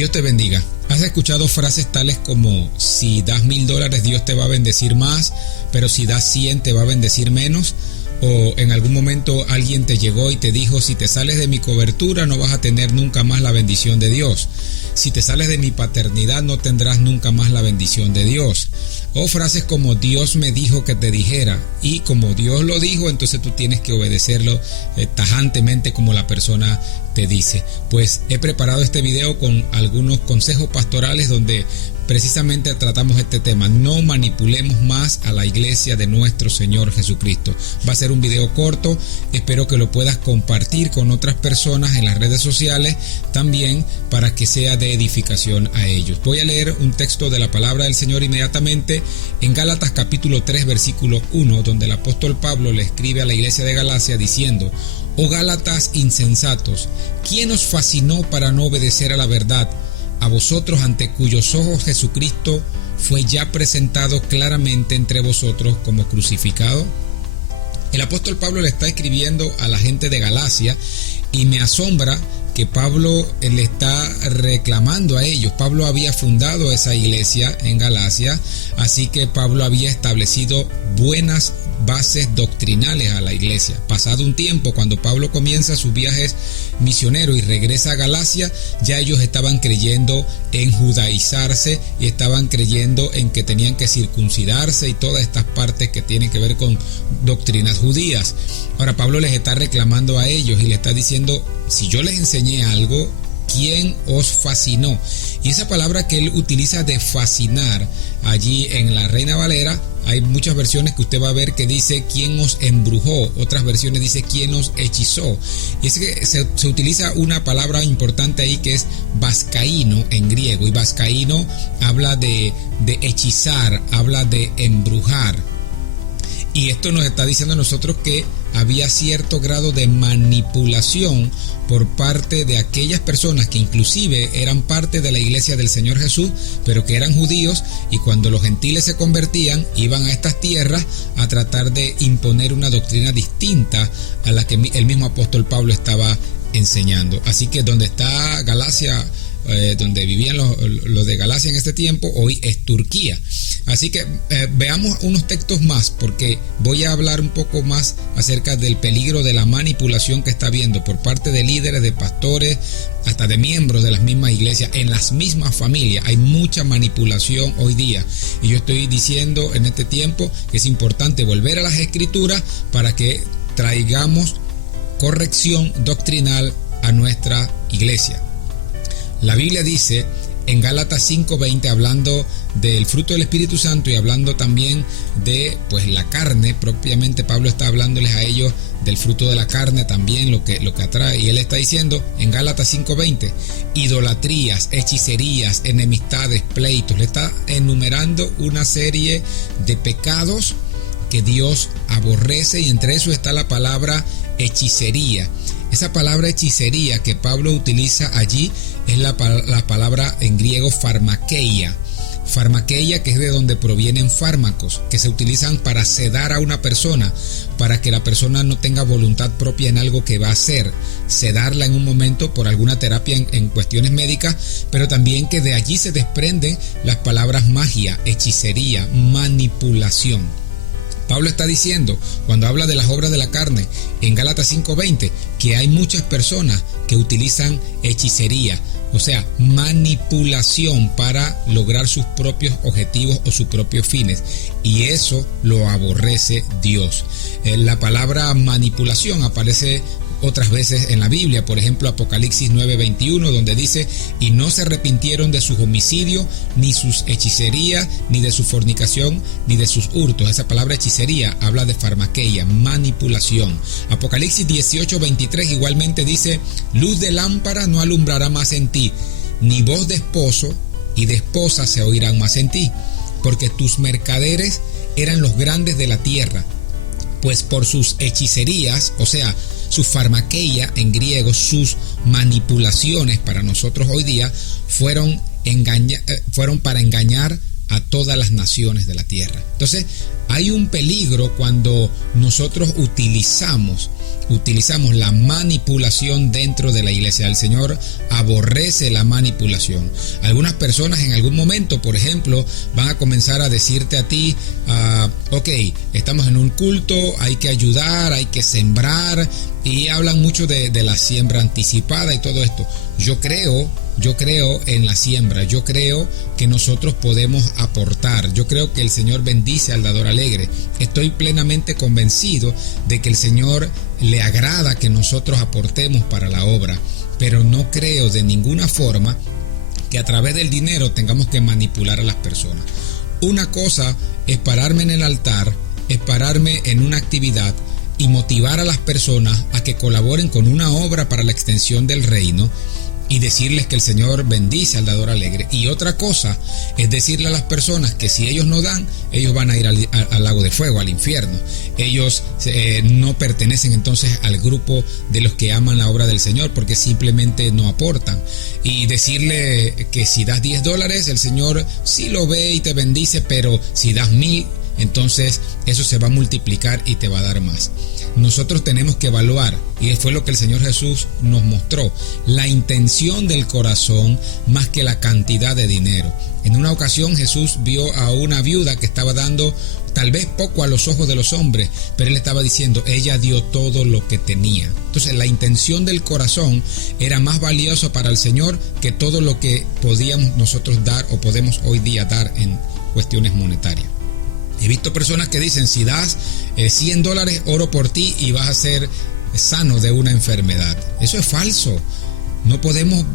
Dios te bendiga. ¿Has escuchado frases tales como si das $1,000 Dios te va a bendecir más, pero si das 100 te va a bendecir menos? O en algún momento alguien te llegó y te dijo, si te sales de mi cobertura no vas a tener nunca más la bendición de Dios. Si te sales de mi paternidad no tendrás nunca más la bendición de Dios. O frases como Dios me dijo que te dijera, y como Dios lo dijo, entonces tú tienes que obedecerlo tajantemente como la persona te dice. Pues he preparado este video con algunos consejos pastorales donde precisamente tratamos este tema. No manipulemos más a la iglesia de nuestro Señor Jesucristo. Va a ser un video corto, espero que lo puedas compartir con otras personas en las redes sociales también para que sea de edificación a ellos. Voy a leer un texto de la palabra del Señor inmediatamente en Gálatas capítulo 3 versículo 1, donde el apóstol Pablo le escribe a la iglesia de Galacia diciendo: «Oh Gálatas insensatos, ¿quién os fascinó para no obedecer a la verdad? A vosotros ante cuyos ojos Jesucristo fue ya presentado claramente entre vosotros como crucificado». El apóstol Pablo le está escribiendo a la gente de Galacia y me asombra que Pablo le está reclamando a ellos. Pablo había fundado esa iglesia en Galacia, así que Pablo había establecido buenas bases doctrinales a la iglesia. Pasado un tiempo, cuando Pablo comienza sus viajes misioneros y regresa a Galacia, ya ellos estaban creyendo en judaizarse y estaban creyendo en que tenían que circuncidarse y todas estas partes que tienen que ver con doctrinas judías. Ahora Pablo les está reclamando a ellos y le está diciendo: si yo les enseñé algo, ¿quién os fascinó? Y esa palabra que él utiliza de fascinar, allí en la Reina Valera, hay muchas versiones que usted va a ver que dice quién os embrujó, otras versiones dice quién os hechizó. Y es que se utiliza una palabra importante ahí que es vascaíno en griego, y vascaíno habla de hechizar, habla de embrujar. Y esto nos está diciendo a nosotros que había cierto grado de manipulación por parte de aquellas personas que inclusive eran parte de la iglesia del Señor Jesús, pero que eran judíos, y cuando los gentiles se convertían, iban a estas tierras a tratar de imponer una doctrina distinta a la que el mismo apóstol Pablo estaba enseñando. Así que donde está Galacia, donde vivían los de Galacia en este tiempo, hoy es Turquía. Así que veamos unos textos más, porque voy a hablar un poco más acerca del peligro de la manipulación que está habiendo por parte de líderes, de pastores, hasta de miembros de las mismas iglesias, en las mismas familias. Hay mucha manipulación hoy día, y yo estoy diciendo en este tiempo que es importante volver a las escrituras para que traigamos corrección doctrinal a nuestra iglesia. La Biblia dice en Gálatas 5:20, hablando del fruto del Espíritu Santo y hablando también de la carne, propiamente Pablo está hablándoles a ellos del fruto de la carne también, lo que atrae, y él está diciendo en Gálatas 5:20, idolatrías, hechicerías, enemistades, pleitos. Le está enumerando una serie de pecados que Dios aborrece, y entre eso está la palabra hechicería. Esa palabra hechicería que Pablo utiliza allí es la palabra en griego farmakeia. Farmakeia, que es de donde provienen fármacos, que se utilizan para sedar a una persona, para que la persona no tenga voluntad propia en algo que va a hacer, sedarla en un momento por alguna terapia en cuestiones médicas, pero también que de allí se desprenden las palabras magia, hechicería, manipulación. Pablo está diciendo, cuando habla de las obras de la carne, en Gálatas 5:20, que hay muchas personas que utilizan hechicería, o sea, manipulación para lograr sus propios objetivos o sus propios fines, y eso lo aborrece Dios. La palabra manipulación aparece otras veces en la Biblia, por ejemplo Apocalipsis 9:21, donde dice: y no se arrepintieron de sus homicidios, ni sus hechicerías, ni de su fornicación, ni de sus hurtos. Esa palabra hechicería habla de farmakeia, manipulación. Apocalipsis 18:23 igualmente dice: luz de lámpara no alumbrará más en ti, ni voz de esposo y de esposa se oirán más en ti, porque tus mercaderes eran los grandes de la tierra, pues por sus hechicerías, o sea, su farmakeia en griego, sus manipulaciones para nosotros hoy día, fueron para engañar a todas las naciones de la tierra. Entonces, hay un peligro cuando nosotros utilizamos utilizamos la manipulación dentro de la iglesia. El Señor aborrece la manipulación. Algunas personas en algún momento, por ejemplo, van a comenzar a decirte a ti, ok, estamos en un culto, hay que ayudar, hay que sembrar, y hablan mucho de la siembra anticipada y todo esto. Yo creo en la siembra, yo creo que nosotros podemos aportar, yo creo que el Señor bendice al dador alegre. Estoy plenamente convencido de que el Señor le agrada que nosotros aportemos para la obra, pero no creo de ninguna forma que a través del dinero tengamos que manipular a las personas. Una cosa es pararme en el altar, es pararme en una actividad y motivar a las personas a que colaboren con una obra para la extensión del reino y decirles que el Señor bendice al dador alegre. Y otra cosa es decirle a las personas que si ellos no dan, ellos van a ir al lago de fuego, al infierno. Ellos no pertenecen entonces al grupo de los que aman la obra del Señor porque simplemente no aportan. Y decirle que si das $10, el Señor sí lo ve y te bendice, pero si das 1,000, entonces eso se va a multiplicar y te va a dar más. Nosotros tenemos que evaluar, y fue lo que el Señor Jesús nos mostró, la intención del corazón más que la cantidad de dinero. En una ocasión Jesús vio a una viuda que estaba dando tal vez poco a los ojos de los hombres, pero él estaba diciendo, ella dio todo lo que tenía. Entonces la intención del corazón era más valiosa para el Señor que todo lo que podíamos nosotros dar o podemos hoy día dar en cuestiones monetarias. He visto personas que dicen, si das $100, oro por ti y vas a ser sano de una enfermedad. Eso es falso. No podemos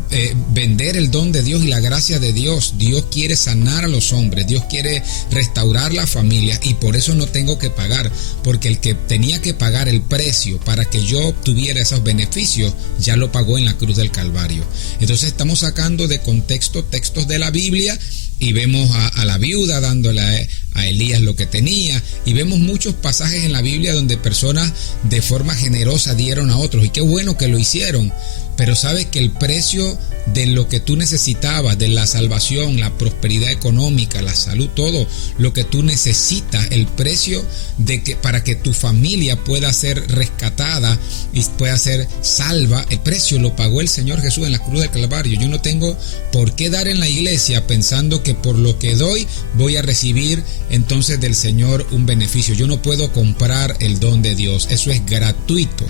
vender el don de Dios y la gracia de Dios. Dios quiere sanar a los hombres, Dios quiere restaurar la familia, y por eso no tengo que pagar, porque el que tenía que pagar el precio para que yo obtuviera esos beneficios ya lo pagó en la cruz del Calvario. Entonces estamos sacando de contexto textos de la Biblia y vemos a la viuda dándole a Elías lo que tenía, y vemos muchos pasajes en la Biblia donde personas de forma generosa dieron a otros, y qué bueno que lo hicieron. Pero sabes que el precio de lo que tú necesitabas, de la salvación, la prosperidad económica, la salud, todo lo que tú necesitas, el precio de que para que tu familia pueda ser rescatada y pueda ser salva, el precio lo pagó el Señor Jesús en la cruz del Calvario. Yo no tengo por qué dar en la iglesia pensando que por lo que doy voy a recibir entonces del Señor un beneficio. Yo no puedo comprar el don de Dios, eso es gratuito.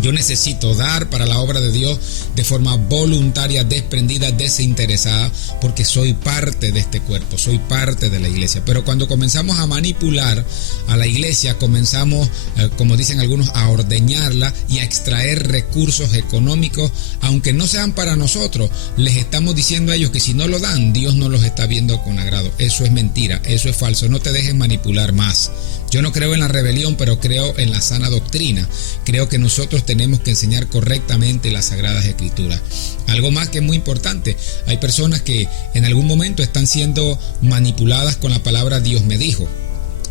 Yo necesito dar para la obra de Dios de forma voluntaria, desprendida, desinteresada, porque soy parte de este cuerpo, soy parte de la iglesia. Pero cuando comenzamos a manipular a la iglesia, comenzamos, como dicen algunos, a ordeñarla y a extraer recursos económicos, aunque no sean para nosotros. Les estamos diciendo a ellos que si no lo dan, Dios no los está viendo con agrado. Eso es mentira, eso es falso. No te dejes manipular más. Yo no creo en la rebelión, pero creo en la sana doctrina. Creo que nosotros tenemos que enseñar correctamente las Sagradas Escrituras. Algo más que es muy importante, hay personas que en algún momento están siendo manipuladas con la palabra Dios me dijo.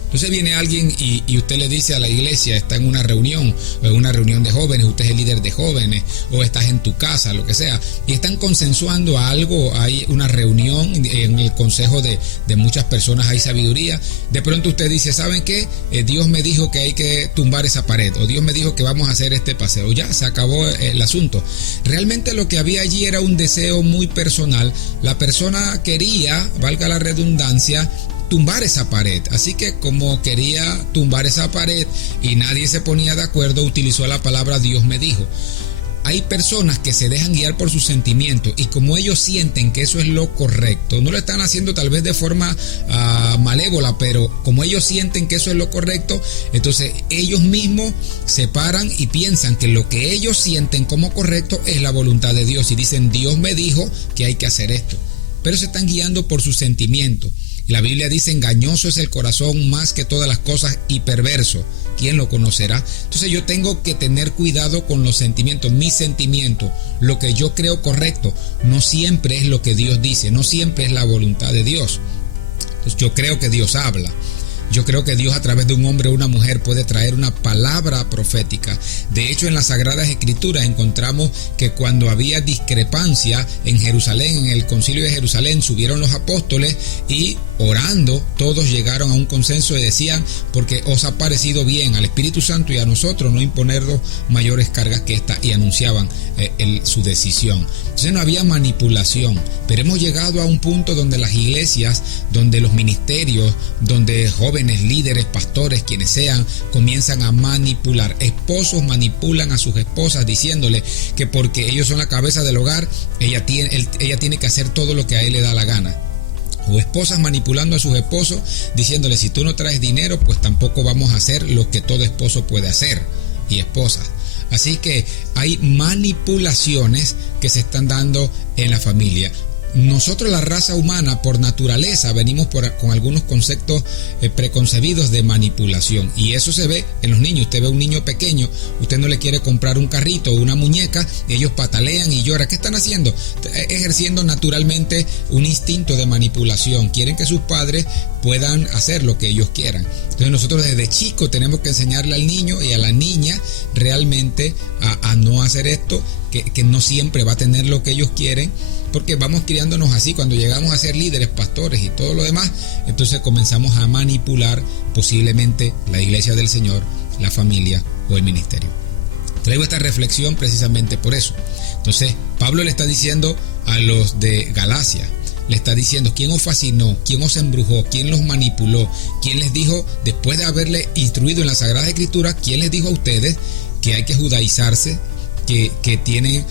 Entonces viene alguien y usted le dice a la iglesia, está en una reunión, o en una reunión de jóvenes, usted es el líder de jóvenes, o estás en tu casa, lo que sea, y están consensuando algo, hay una reunión, en el consejo de muchas personas hay sabiduría. De pronto usted dice, ¿saben qué? Dios me dijo que hay que tumbar esa pared, o Dios me dijo que vamos a hacer este paseo. Ya, se acabó el asunto. Realmente lo que había allí era un deseo muy personal. La persona quería, valga la redundancia, tumbar esa pared, así que como quería tumbar esa pared y nadie se ponía de acuerdo, utilizó la palabra Dios me dijo. Hay personas que se dejan guiar por sus sentimientos, y como ellos sienten que eso es lo correcto, no lo están haciendo tal vez de forma malévola, pero como ellos sienten que eso es lo correcto, entonces ellos mismos se paran y piensan que lo que ellos sienten como correcto es la voluntad de Dios, y dicen Dios me dijo que hay que hacer esto, pero se están guiando por sus sentimientos. La Biblia dice, engañoso es el corazón más que todas las cosas y perverso. ¿Quién lo conocerá? Entonces yo tengo que tener cuidado con los sentimientos, mis sentimientos, lo que yo creo correcto, no siempre es lo que Dios dice, no siempre es la voluntad de Dios. Entonces yo creo que Dios habla. Yo creo que Dios a través de un hombre o una mujer puede traer una palabra profética. De hecho, en las Sagradas Escrituras encontramos que cuando había discrepancia en Jerusalén, en el concilio de Jerusalén, subieron los apóstoles y orando todos llegaron a un consenso y decían: porque os ha parecido bien al Espíritu Santo y a nosotros no imponernos mayores cargas que esta, y anunciaban su decisión. Entonces no había manipulación, pero hemos llegado a un punto donde las iglesias, donde los ministerios, donde jóvenes, líderes, pastores, quienes sean, comienzan a manipular. Esposos manipulan a sus esposas diciéndole que porque ellos son la cabeza del hogar, ella tiene que hacer todo lo que a él le da la gana. O esposas manipulando a sus esposos diciéndole: si tú no traes dinero, pues tampoco vamos a hacer lo que todo esposo puede hacer. Y esposas. Así que hay manipulaciones que se están dando en la familia. Nosotros, la raza humana, por naturaleza, venimos con algunos conceptos preconcebidos de manipulación, y eso se ve en los niños. Usted ve a un niño pequeño, usted no le quiere comprar un carrito o una muñeca, ellos patalean y lloran. ¿Qué están haciendo? Ejerciendo naturalmente un instinto de manipulación. Quieren que sus padres puedan hacer lo que ellos quieran. Entonces nosotros desde chicos tenemos que enseñarle al niño y a la niña realmente a no hacer esto, que no siempre va a tener lo que ellos quieren, porque vamos criándonos así. Cuando llegamos a ser líderes, pastores y todo lo demás, entonces comenzamos a manipular posiblemente la iglesia del Señor, la familia o el ministerio. Traigo esta reflexión precisamente por eso. Entonces Pablo le está diciendo a los de Galacia, le está diciendo: ¿quién os fascinó? ¿Quién os embrujó? ¿Quién los manipuló? ¿Quién les dijo, después de haberle instruido en la Sagrada Escritura, quién les dijo a ustedes que hay que judaizarse? Que tienen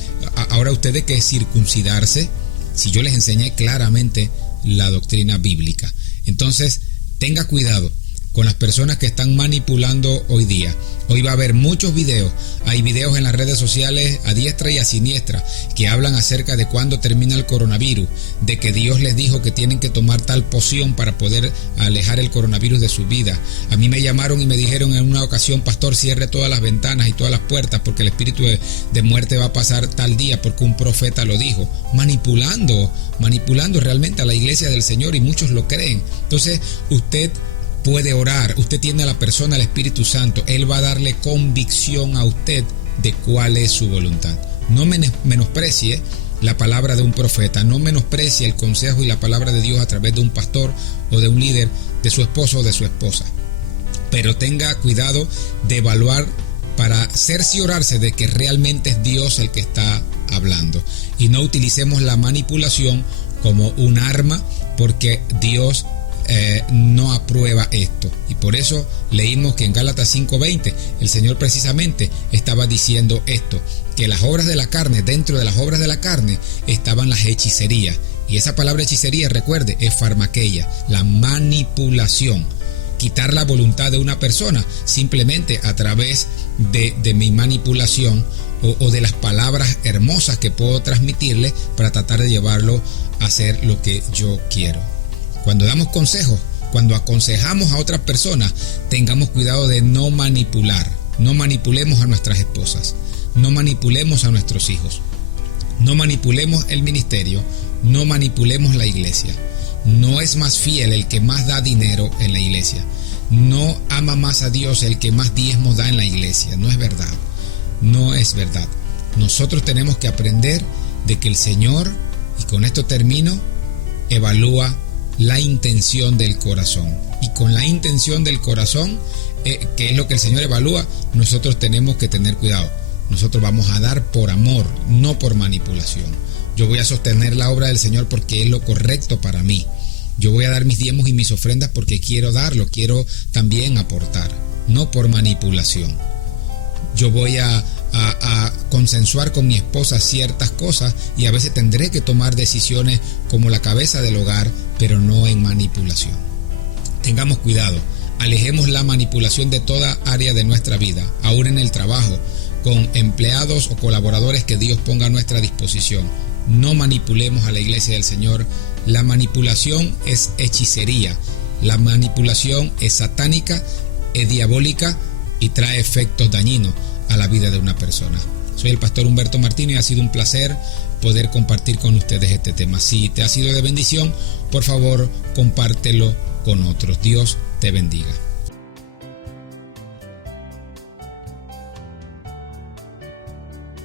ahora ustedes que circuncidarse, si yo les enseñé claramente la doctrina bíblica. Entonces, tenga cuidado con las personas que están manipulando hoy día. Hoy va a haber muchos videos. Hay videos en las redes sociales a diestra y a siniestra que hablan acerca de cuándo termina el coronavirus, de que Dios les dijo que tienen que tomar tal poción para poder alejar el coronavirus de su vida. A mí me llamaron y me dijeron en una ocasión: pastor, cierre todas las ventanas y todas las puertas porque el espíritu de muerte va a pasar tal día porque un profeta lo dijo. Manipulando realmente a la iglesia del Señor, y muchos lo creen. Entonces usted puede orar, usted tiene a la persona, el Espíritu Santo, Él va a darle convicción a usted de cuál es su voluntad. No menosprecie la palabra de un profeta, no menosprecie el consejo y la palabra de Dios a través de un pastor o de un líder, de su esposo o de su esposa. Pero tenga cuidado de evaluar para cerciorarse de que realmente es Dios el que está hablando, y no utilicemos la manipulación como un arma, porque Dios no aprueba esto. Y por eso leímos que en Gálatas 5:20 el Señor precisamente estaba diciendo esto, que las obras de la carne, dentro de las obras de la carne estaban las hechicerías, y esa palabra hechicería, recuerde, es farmaqueia, la manipulación, quitar la voluntad de una persona simplemente a través de mi manipulación o de las palabras hermosas que puedo transmitirle para tratar de llevarlo a hacer lo que yo quiero. Cuando damos consejos, cuando aconsejamos a otras personas, tengamos cuidado de no manipular. No manipulemos a nuestras esposas, no manipulemos a nuestros hijos, no manipulemos el ministerio, no manipulemos la iglesia. No es más fiel el que más da dinero en la iglesia. No ama más a Dios el que más diezmos da en la iglesia. No es verdad. No es verdad. Nosotros tenemos que aprender de que el Señor, y con esto termino, evalúa la intención del corazón. Y con la intención del corazón, que es lo que el Señor evalúa, nosotros tenemos que tener cuidado. Nosotros vamos a dar por amor, no por manipulación. Yo voy a sostener la obra del Señor porque es lo correcto para mí. Yo voy a dar mis diezmos y mis ofrendas porque quiero darlo, quiero también aportar, no por manipulación. Yo voy a consensuar con mi esposa ciertas cosas, y a veces tendré que tomar decisiones como la cabeza del hogar, pero no en manipulación. Tengamos cuidado, alejemos la manipulación de toda área de nuestra vida, aún en el trabajo, con empleados o colaboradores que Dios ponga a nuestra disposición. No manipulemos a la iglesia del Señor. La manipulación es hechicería, la manipulación es satánica, es diabólica y trae efectos dañinos a la vida de una persona. Soy el pastor Humberto Martino y ha sido un placer poder compartir con ustedes este tema. Si te ha sido de bendición, por favor, compártelo con otros. Dios te bendiga.